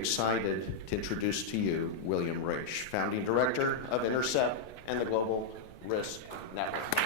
excited to introduce to you William Raisch, Founding Director of Intercept and the Global Risk Network.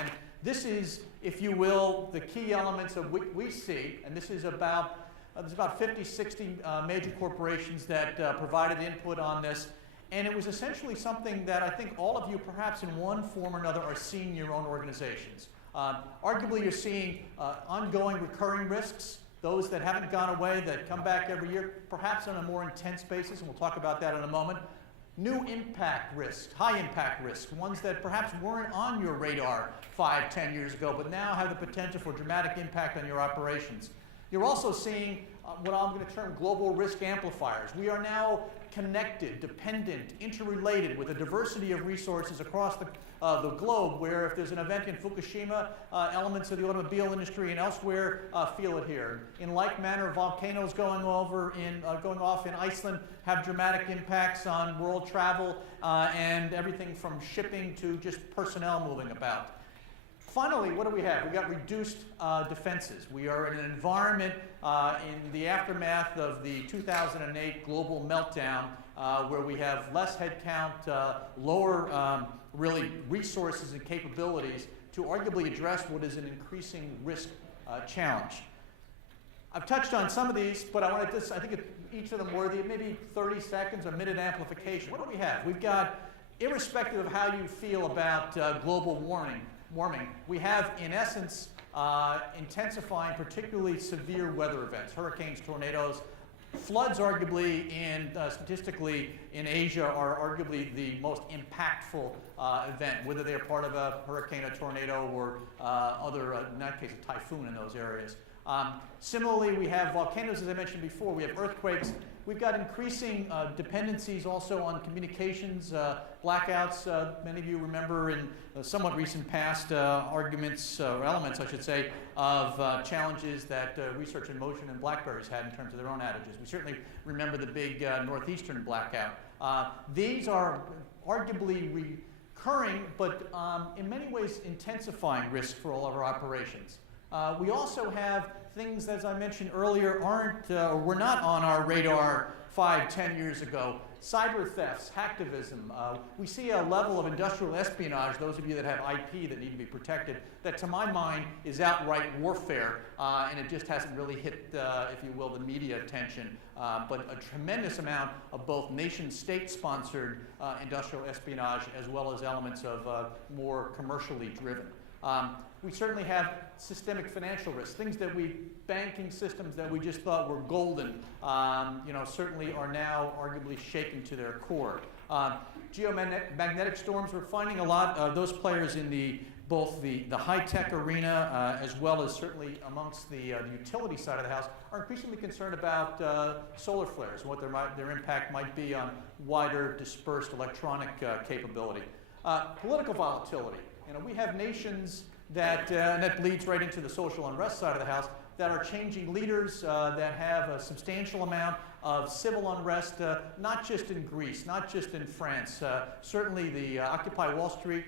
And this is, if you will, the key elements of what we see, and this is about, there's about 50, 60 major corporations that provided input on this. And it was essentially something that I think all of you, perhaps in one form or another, are seeing in your own organizations. Arguably, you're seeing ongoing recurring risks, those that haven't gone away, that come back every year, perhaps on a more intense basis, and we'll talk about that in a moment. New impact risks, high impact risks, ones that perhaps weren't on your radar 5, 10 years ago, but now have the potential for dramatic impact on your operations. You're also seeing what I'm going to term global risk amplifiers. We are now connected, dependent, interrelated with a diversity of resources across the globe, where if there's an event in Fukushima, elements of the automobile industry and elsewhere feel it here. In like manner, volcanoes going off in Iceland have dramatic impacts on world travel and everything from shipping to just personnel moving about. Finally, what do we have? We've got reduced defenses. We are in an environment in the aftermath of the 2008 global meltdown where we have less headcount, lower really resources and capabilities to arguably address what is an increasing risk challenge. I've touched on some of these, but I want to just, I think each of them worthy of maybe 30 seconds or minute amplification. What do we have? We've got, irrespective of how you feel about global warming, we have, in essence, intensifying particularly severe weather events, hurricanes, tornadoes. Floods, arguably, statistically, in Asia are arguably the most impactful event, whether they're part of a hurricane, a tornado, or other, in that case, a typhoon in those areas. Similarly, we have volcanoes, as I mentioned before. We have earthquakes. We've got increasing dependencies also on communications, blackouts. Many of you remember in somewhat recent past arguments, or elements, I should say, of challenges that Research in Motion and BlackBerries had in terms of their own outages. We certainly remember the big Northeastern blackout. These are arguably recurring, but in many ways intensifying risk for all of our operations. We also have things, as I mentioned earlier, aren't or were not on our radar 5, 10 years ago. Cyber thefts, hacktivism. We see a level of industrial espionage, those of you that have IP that need to be protected, that to my mind is outright warfare, and it just hasn't really hit, if you will, the media attention. But a tremendous amount of both nation-state sponsored industrial espionage as well as elements of more commercially driven. We certainly have systemic financial risks, things that banking systems that we just thought were golden, certainly are now arguably shaken to their core. Geomagnetic storms, we're finding a lot of those players in both the high-tech arena as well as certainly amongst the utility side of the house are increasingly concerned about solar flares and what their impact might be on wider dispersed electronic capability. Political volatility. We have nations that, and that bleeds right into the social unrest side of the house, that are changing leaders, that have a substantial amount of civil unrest, not just in Greece, not just in France. Certainly the Occupy Wall Street,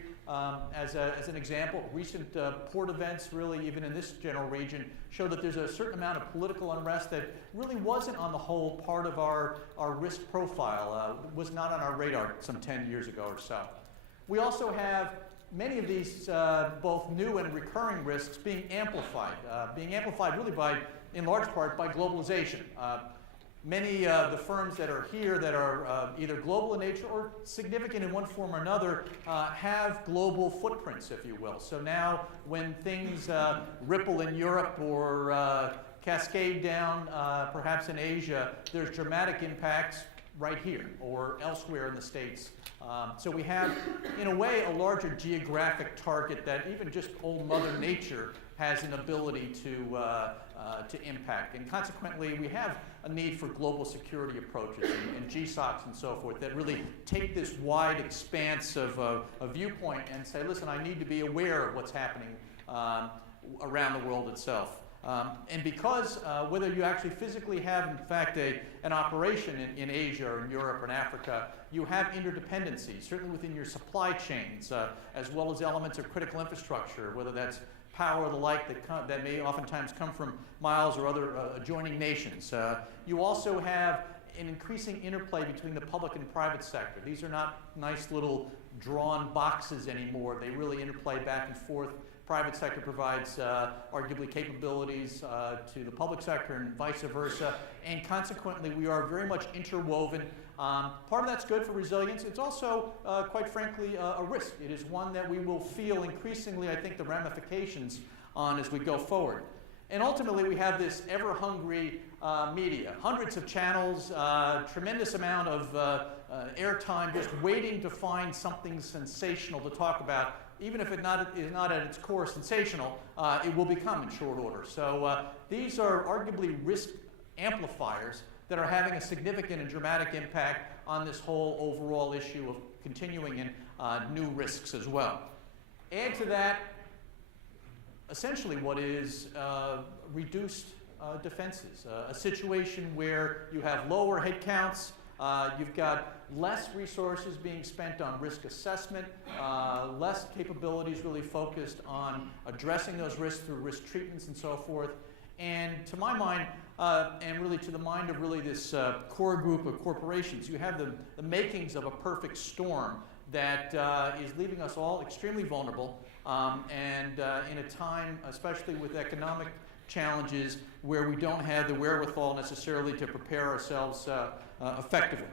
as an example, recent port events, really even in this general region, show that there's a certain amount of political unrest that really wasn't on the whole part of our risk profile, was not on our radar some 10 years ago or so. We also have many of these, both new and recurring risks, being amplified really in large part by globalization. Many of the firms that are here that are either global in nature or significant in one form or another have global footprints, if you will. So now when things ripple in Europe or cascade down perhaps in Asia, there's dramatic impacts right here or elsewhere in the States. So we have, in a way, a larger geographic target that even just old Mother Nature has an ability to impact. And consequently, we have a need for global security approaches and GSOCs and so forth that really take this wide expanse of a viewpoint and say, listen, I need to be aware of what's happening around the world itself. And because whether you actually physically have, in fact, an operation in Asia or in Europe or in Africa, you have interdependencies, certainly within your supply chains, as well as elements of critical infrastructure, whether that's power or the like that may oftentimes come from miles or other adjoining nations. You also have an increasing interplay between the public and private sector. These are not nice little drawn boxes anymore. They really interplay back and forth. Private sector provides arguably capabilities to the public sector and vice versa, and consequently we are very much interwoven. Part of that's good for resilience. It's also, quite frankly, a risk. It is one that we will feel increasingly, I think, the ramifications on as we go forward. And ultimately we have this ever-hungry media, hundreds of channels, tremendous amount of airtime just waiting to find something sensational to talk about. Even if it is not at its core sensational, it will become in short order. So these are arguably risk amplifiers that are having a significant and dramatic impact on this whole overall issue of continuing in new risks as well. Add to that essentially what is reduced defenses, a situation where you have lower headcounts, you've got less resources being spent on risk assessment, less capabilities really focused on addressing those risks through risk treatments and so forth. And to my mind, and really to the mind of really this core group of corporations, you have the makings of a perfect storm that is leaving us all extremely vulnerable, and in a time, especially with economic challenges, where we don't have the wherewithal necessarily to prepare ourselves effectively.